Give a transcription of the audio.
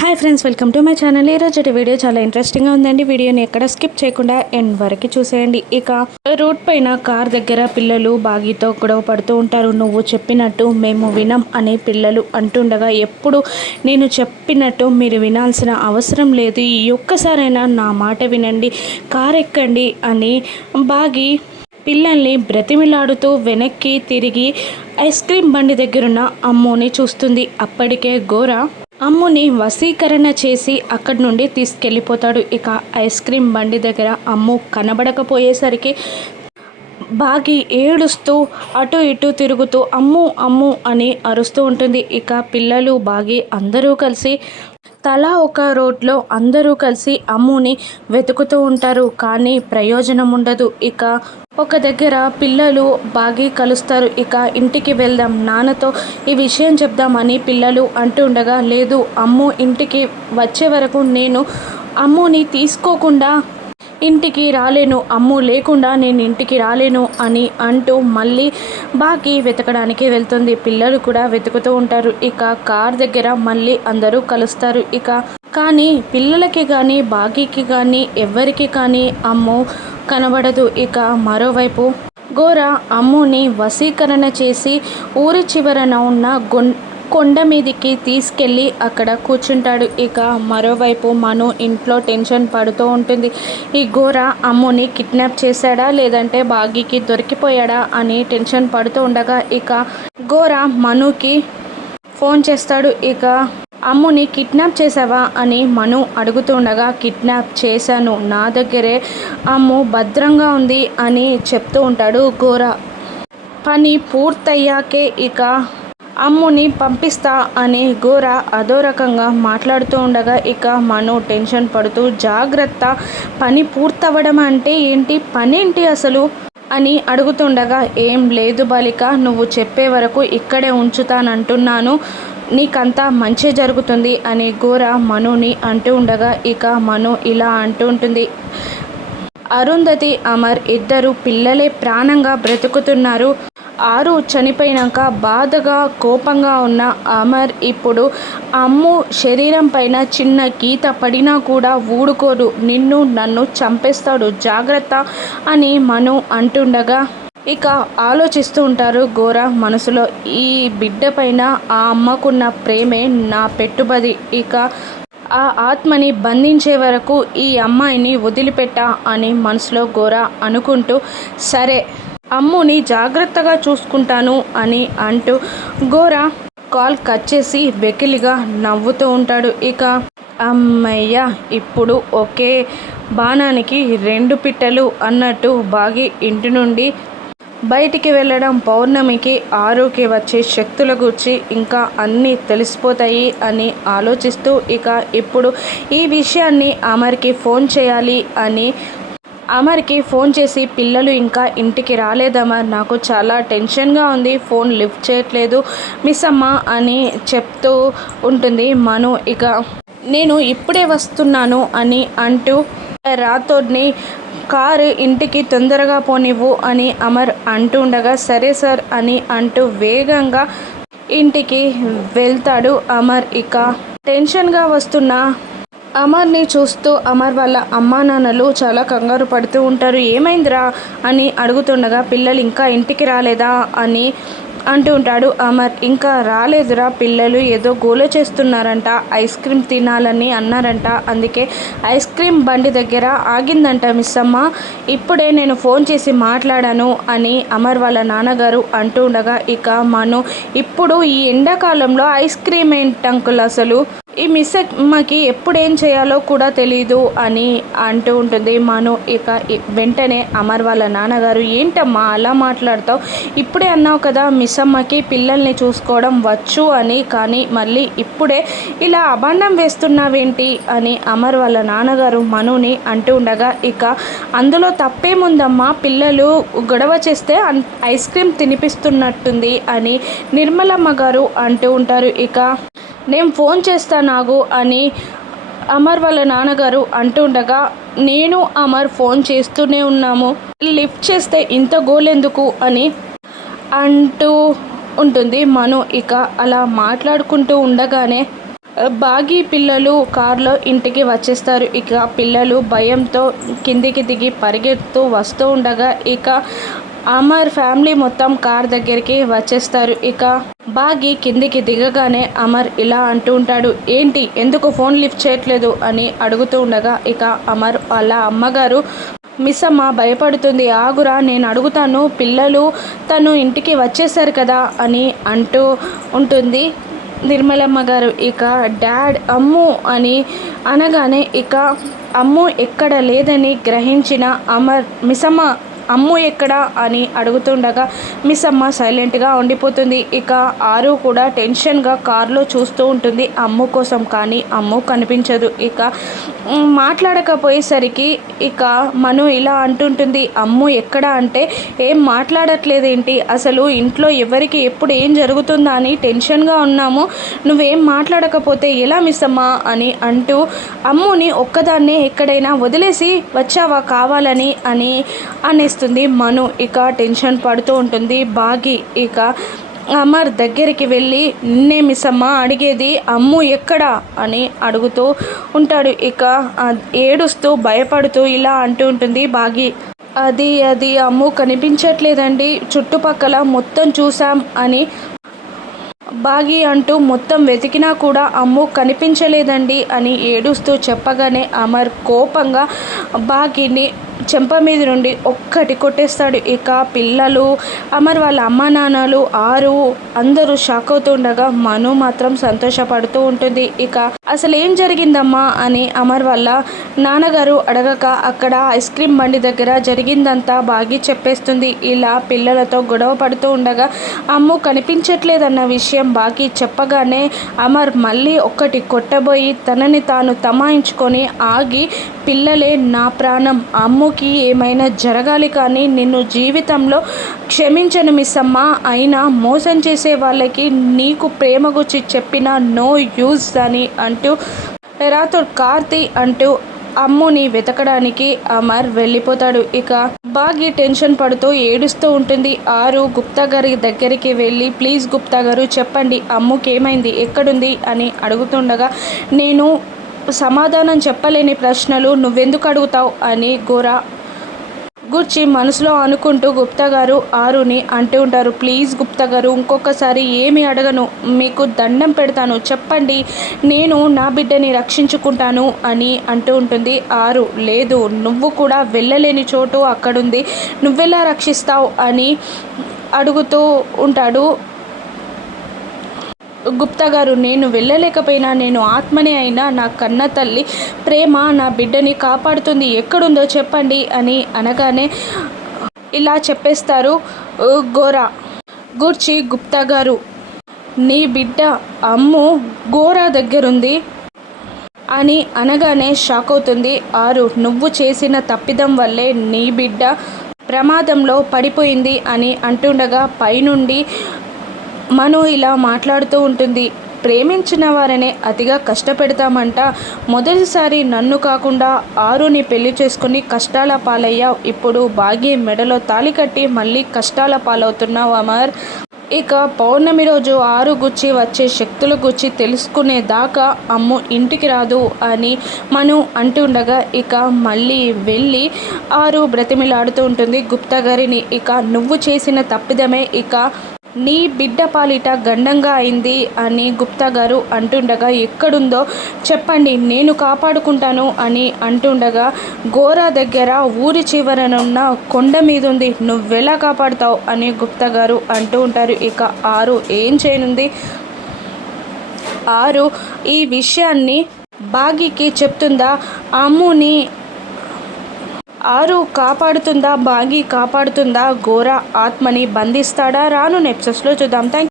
Hi friends, welcome to my channel. ఈరోజు video చాలా ఇంట్రెస్టింగ్గా ఉందండి. వీడియోని ఎక్కడ స్కిప్ చేయకుండా ఎండ్ వరకు చూసేయండి. ఇక రోడ్ పైన కార్ దగ్గర పిల్లలు బాగీతో గొడవ పడుతూ ఉంటారు. నువ్వు చెప్పినట్టు మేము వినం అని పిల్లలు అంటుండగా, ఎప్పుడు నేను చెప్పినట్టు మీరు వినాల్సిన అవసరం లేదు, ఈ ఒక్కసారైనా నా మాట వినండి, కార్ ఎక్కండి అని బాగి పిల్లల్ని బ్రతిమిలాడుతూ వెనక్కి తిరిగి ఐస్ క్రీమ్ బండి దగ్గరున్న అమ్ముని చూస్తుంది. అప్పటికే గోర అమ్ముని వశీకరణ చేసి అక్కడి నుండి తీసుకెళ్ళిపోతాడు. ఇక ఐస్ క్రీమ్ బండి దగ్గర అమ్ము కనబడకపోయేసరికి బాగి ఏడుస్తూ అటు ఇటు తిరుగుతూ అమ్ము అమ్ము అని అరుస్తూ ఉంటుంది. ఇక పిల్లలు బాగి అందరూ కలిసి తలా ఒక రోడ్లో అందరూ కలిసి అమ్ముని వెతుకుతూ ఉంటారు. కానీ ప్రయోజనం ఉండదు. ఇక ఒక దగ్గర పిల్లలు బాగి కలుస్తారు. ఇక ఇంటికి వెళ్దాం, నాన్నతో ఈ విషయం చెప్దామని పిల్లలు అంటూ ఉండగా, లేదు, అమ్ము ఇంటికి వచ్చే వరకు నేను అమ్ముని తీసుకోకుండా ఇంటికి రాలేను, అమ్ము లేకుండా నేను ఇంటికి రాలేను అని అంటూ మళ్ళీ బాగి వెతకడానికి వెళ్తుంది. పిల్లలు కూడా వెతుకుతూ ఉంటారు. ఇక కార్ దగ్గర మళ్ళీ అందరూ కలుస్తారు. కానీ పిల్లలకి కానీ బాగీకి కానీ ఎవ్వరికి కానీ అమ్ము కనబడదు. ఇక మరోవైపు గోర అమ్ముని వశీకరణ చేసి ఊరి చివరన ఉన్న కొండ మీదికి తీసుకెళ్ళి అక్కడ కూర్చుంటాడు. ఇక మరోవైపు మను ఇంట్లో టెన్షన్ పడుతూ ఉంటుంది. ఈ గోర అమ్ముని కిడ్నాప్ చేశాడా లేదంటే బాగీకి దొరికిపోయాడా అని టెన్షన్ పడుతూ ఉండగా, ఇక గోర మనుకి ఫోన్ చేస్తాడు. ఇక అమ్ముని కిడ్నాప్ చేసావా అని మను అడుగుతుండగా, కిడ్నాప్ చేశాను, నా దగ్గరే అమ్ము భద్రంగా ఉంది అని చెప్తూ ఉంటాడు గోర. పని పూర్తయ్యాకే ఇక అమ్ముని పంపిస్తా అని గోర అదో రకంగా మాట్లాడుతూ ఉండగా, ఇక మను టెన్షన్ పడుతూ, జాగ్రత్త, పని పూర్తవడం అంటే ఏంటి, పనేంటి అసలు అని అడుగుతుండగా, ఏం లేదు బాలిక, నువ్వు చెప్పే వరకు ఇక్కడే ఉంచుతానంటున్నాను, నీకంతా మంచి జరుగుతుంది అని గోర మనుని అంటూ ఉండగా, ఇక మను ఇలా అంటూ ఉంటుంది. అరుంధతి అమర్ ఇద్దరు పిల్లలే ప్రాణంగా బ్రతుకుతున్నారు. ఆరు చనిపోయినాక బాధగా కోపంగా ఉన్న అమర్ ఇప్పుడు అమ్ము శరీరం పైన చిన్న గీత పడినా కూడా ఊడుకోడు, నిన్ను నన్ను చంపేస్తాడు, జాగ్రత్త అని మను అంటుండగా, ఇక ఆలోచిస్తూ ఉంటారు గోర మనసులో, ఈ బిడ్డ పైన ఆ అమ్మకున్న ప్రేమే నా పెట్టుబడి, ఇక ఆ ఆత్మని బంధించే వరకు ఈ అమ్మాయిని వదిలిపెట్టా అని మనసులో గోర అనుకుంటూ, సరే అమ్ముని జాగ్రత్తగా చూసుకుంటాను అని అంటూ గోర కాల్ కట్ చేసి వెకిలిగా నవ్వుతూ ఉంటాడు. ఇక అమ్మయ్య, ఇప్పుడు ఒకే బాణానికి రెండు పిట్టలు అన్నట్టు బాగి ఇంటి నుండి బయటికి వెళ్ళడం, పౌర్ణమికి ఆరుకి వచ్చే శక్తుల గురించి ఇంకా అన్నీ తెలిసిపోతాయి అని ఆలోచిస్తూ, ఇక ఇప్పుడు ఈ విషయాన్ని అమర్కి ఫోన్ చేయాలి అని అమర్కి ఫోన్ చేసి, పిల్లలు ఇంకా ఇంటికి రాలేదమ్మా, నాకు చాలా టెన్షన్గా ఉంది, ఫోన్ లిఫ్ట్ చేయట్లేదు మిస్ అమ్మ అని చెప్తూ ఉంటుంది మను. ఇక నేను ఇప్పుడే వస్తున్నాను అని అంటూ రాథోడ్ని కారు ఇంటికి తొందరగా పోనివ్వు అని అమర్ అంటూ ఉండగా, సరే సార్ అని అంటూ వేగంగా ఇంటికి వెళ్తాడు అమర్. ఇక టెన్షన్గా వస్తున్న అమర్ని చూస్తూ అమర్ వాళ్ళ అమ్మా నాన్నలు చాలా కంగారు పడుతూ ఉంటారు. ఏమైందిరా అని అడుగుతుండగా, పిల్లలు ఇంకా ఇంటికి రాలేదా అని అంటూ ఉంటాడు అమర్. ఇంకా రాలేదురా, పిల్లలు ఏదో గోల చేస్తున్నారంట, ఐస్ క్రీమ్ తినాలని అన్నారంట, అందుకే ఐస్ క్రీమ్ బండి దగ్గర ఆగిందంట మిస్ అమ్మ, ఇప్పుడే నేను ఫోన్ చేసి మాట్లాడాను అని అమర్ వాళ్ళ నాన్నగారు అంటూ ఉండగా, ఇక మను ఇప్పుడు ఈ ఎండాకాలంలో ఐస్ క్రీమ్ ఏంటి అంకుల్, అసలు ఈ మిస్ అమ్మకి ఎప్పుడేం చేయాలో కూడా తెలీదు అని అంటూ ఉంటుంది మను. ఇక వెంటనే అమర్ వాళ్ళ నాన్నగారు, ఏంటమ్మా అలా మాట్లాడతావు, ఇప్పుడే అన్నావు కదా మిస్ అమ్మకి పిల్లల్ని చూసుకోవడం వచ్చు అని, కానీ మళ్ళీ ఇప్పుడే ఇలా అభాండం వేస్తున్నావేంటి అని అమర్ వాళ్ళ నాన్నగారు మనుని అంటూ ఉండగా, ఇక అందులో తప్పేముందమ్మా, పిల్లలు గొడవ చేస్తే ఐస్ క్రీమ్ తినిపిస్తున్నట్టుంది అని నిర్మలమ్మ గారు అంటూ ఉంటారు. ఇక నేను ఫోన్ చేస్తానాగు అని అమర్ వాళ్ళ నాన్నగారు అంటుండగా, నేను అమర్ ఫోన్ చేస్తూనే ఉన్నాము, లిఫ్ట్ చేస్తే ఇంత గోలెందుకు అని అంటూ ఉంటుంది మను. ఇక అలా మాట్లాడుకుంటూ ఉండగానే బాగి పిల్లలు కారులో ఇంటికి వచ్చేస్తారు. ఇక పిల్లలు భయంతో కిందికి దిగి పరిగెడుతూ వస్తూ ఉండగా ఇక అమర్ ఫ్యామిలీ మొత్తం కార్ దగ్గరికి వచ్చేస్తారు. ఇక బాగి కిందికి దిగగానే అమర్ ఇలా అంటూ ఉంటాడు, ఏంటి ఎందుకు ఫోన్ లిఫ్ట్ చేయట్లేదు అని అడుగుతూ ఉండగా ఇక అమర్ వాళ్ళ అమ్మగారు మిస్సమ్మ భయపడుతుంది, ఆగురా నేను అడుగుతాను, పిల్లలు తను ఇంటికి వచ్చేసారు కదా అని అంటూ ఉంటుంది నిర్మలమ్మ గారు. ఇక డాడ్ అమ్ము అని అనగానే ఇక అమ్ము ఎక్కడ లేదని గ్రహించిన అమర్ మిస్సమ్మ అమ్ము ఎక్కడా అని అడుగుతుండగా మిస్సమ్మ సైలెంట్గా ఉండిపోతుంది. ఇక ఆరు కూడా టెన్షన్గా కారులో చూస్తూ ఉంటుంది అమ్ము కోసం, కానీ అమ్ము కనిపించదు. ఇక మాట్లాడకపోయేసరికి ఇక మను ఇలా అంటుంటుంది, అమ్ము ఎక్కడా అంటే ఏం మాట్లాడట్లేదేంటి, అసలు ఇంట్లో ఎవరికి ఎప్పుడు ఏం జరుగుతుందా అని టెన్షన్గా ఉన్నాము, నువ్వేం మాట్లాడకపోతే ఎలా మిస్సమ్మ అని అంటూ అమ్ముని ఒక్కదాన్నే ఎక్కడైనా వదిలేసి వచ్చావా కావాలని అని అనేస్తుంది మను. ఇక టెన్షన్ పడుతూ ఉంటుంది బాగి. ఇక అమర్ దగ్గరికి వెళ్ళి నిన్నే మిస్సమ్మ అడిగేది, అమ్ము ఎక్కడా అని అడుగుతూ ఉంటాడు. ఇక ఏడుస్తూ భయపడుతూ ఇలా అంటూ ఉంటుంది బాగి, అది అమ్ము కనిపించట్లేదండి, చుట్టుపక్కల మొత్తం చూసాం అని బాగి అంటూ మొత్తం వెతికినా కూడా అమ్ము కనిపించలేదండి అని ఏడుస్తూ చెప్పగానే అమర్ కోపంగా బాగిని చెంప మీద నుండి ఒక్కటి కొట్టేస్తాడు. ఇక పిల్లలు అమర్ వాళ్ళ అమ్మ నాన్నలు ఆరు అందరూ షాక్ అవుతుండగా మను మాత్రం సంతోషపడుతూ ఉంటుంది. ఇక అసలు ఏం జరిగిందమ్మా అని అమర్ వాళ్ళ నాన్నగారు అడగక అక్కడ ఐస్ క్రీమ్ బండి దగ్గర జరిగిందంతా బాగి చెప్పేస్తుంది. ఇలా పిల్లలతో గొడవ పడుతూ ఉండగా అమ్ము కనిపించట్లేదన్న విషయం బాగి చెప్పగానే అమర్ మళ్ళీ ఒక్కటి కొట్టబోయి తనని తాను తమాయించుకొని ఆగి, పిల్లలే నా ప్రాణం, అమ్ముకి ఏమైనా జరగాలి కానీ నిన్ను జీవితంలో క్షమించను మిస్సమ్మ, అయినా మోసం చేసే వాళ్ళకి నీకు ప్రేమ గురించి చెప్పిన నో యూజ్ అని అంటూ రాతో కార్తీ అంటూ అమ్ముని వెతకడానికి అమర్ వెళ్ళిపోతాడు. ఇక బాగి టెన్షన్ పడుతూ ఏడుస్తూ ఉంటుంది. ఆరు గుప్తా గారి దగ్గరికి వెళ్ళి, ప్లీజ్ గుప్తా గారు చెప్పండి అమ్ముకి ఏమైంది, ఎక్కడుంది అని అడుగుతుండగా, నేను సమాధానం చెప్పలేని ప్రశ్నలు నువ్వెందుకు అడుగుతావు అని గోరా గుర్చి మనసులో అనుకుంటూ గుప్తా గారు ఆరుని అంటూ ఉంటారు, ప్లీజ్ గుప్తా గారు ఇంకొకసారి ఏమి అడగను, మీకు దండం పెడతాను, చెప్పండి నేను నా బిడ్డని రక్షించుకుంటాను అని అంటూ ఉంటుంది. ఆరు లేదు, నువ్వు కూడా వెళ్ళలేని చోటు అక్కడుంది, నువ్వెలా రక్షిస్తావు అని అడుగుతూ ఉంటాడు గుప్తా గారు. నేను వెళ్ళలేకపోయినా నేను ఆత్మనే అయినా నా కన్న తల్లి ప్రేమ నా బిడ్డని కాపాడుతుంది, ఎక్కడుందో చెప్పండి అని అనగానే ఇలా చెప్పేస్తారు గోరా గూర్చి గుప్తా గారు, నీ బిడ్డ అమ్ము గోరా దగ్గరుంది అని అనగానే షాక్ అవుతుంది ఆరు. నువ్వు చేసిన తప్పిదం వల్లే నీ బిడ్డ ప్రమాదంలో పడిపోయింది అని అంటుండగా పైనుండి మను ఇలా మాట్లాడుతూ ఉంటుంది, ప్రేమించిన వారనే అతిగా కష్టపెడతామంట, మొదటిసారి నన్ను కాకుండా ఆరుని పెళ్లి చేసుకుని కష్టాల పాలయ్యావు, ఇప్పుడు బాగి మెడలో తాళి కట్టి మళ్ళీ కష్టాల పాలవుతున్నావు అమర్. ఇక పౌర్ణమి రోజు ఆరు గుచ్చి వచ్చే శక్తుల గుచ్చి తెలుసుకునేదాకా అమ్ము ఇంటికి రాదు అని మను అంటుండగా ఇక మళ్ళీ వెళ్ళి ఆరు బ్రతిమిలాడుతూ ఉంటుంది గుప్తా గారిని. ఇక నువ్వు చేసిన తప్పిదమే ఇక నీ బిడ్డ పాలిట గండంగా అయింది అని గుప్తా గారు అంటుండగా, ఎక్కడుందో చెప్పండి నేను కాపాడుకుంటాను అని అంటుండగా, గోరా దగ్గర ఊరి చివరనున్న కొండ మీద ఉంది, నువ్వెలా కాపాడుతావు అని గుప్తా గారు అంటూ ఉంటారు. ఇక ఆరు ఏం చేయనుంది, ఆరు ఈ విషయాన్ని బాగికి చెప్తుందా, అమ్ముని ఆరు కాపాడుతుందా, బాగి కాపాడుతుందా, గోరా ఆత్మని బంధిస్తాడా, రాను ఎపిసోడ్స్లో చూద్దాం. థ్యాంక్